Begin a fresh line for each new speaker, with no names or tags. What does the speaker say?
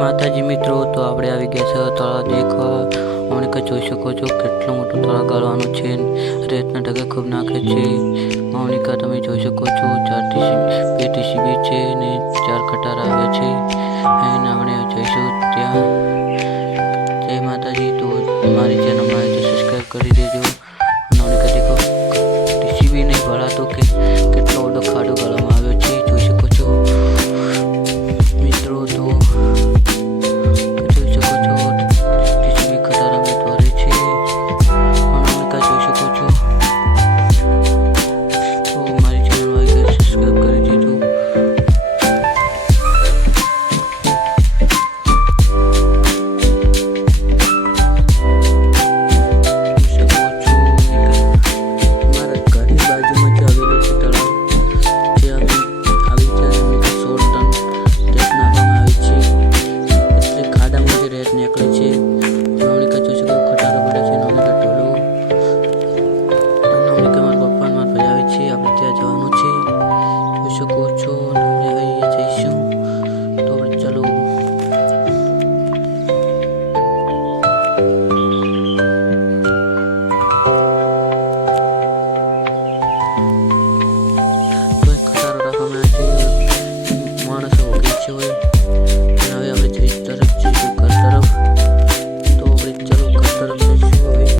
માતાજી મિત્રો, તો આપણે આવી ગયા છે તળાવ દેખવા. મોનિકા જોઈ શકો છો? કેટલું મોટું તળાવ ગાળવાનું છે રેતના ઢગા ખૂબ નાખે છે. મૌનિકા તમે જોઈ શકો છો, ચાર ટીસી, બે ટીસીબી છે ને ચાર કટાર આવે છે. અને આપણે જઈશું ત્યાં. જય માતાજી, તો મારી ચેનલમાં તો સબસ્ક્રાઈબ કરી દેજો. મૌનિકા દેખો ટીસીબી નહીં ભરાતો કે કેટલો બધો ખાડો ગાળવામાં આવ્યો છે. શકો છો અમે હવે જઈશું તો આપણે ચાલો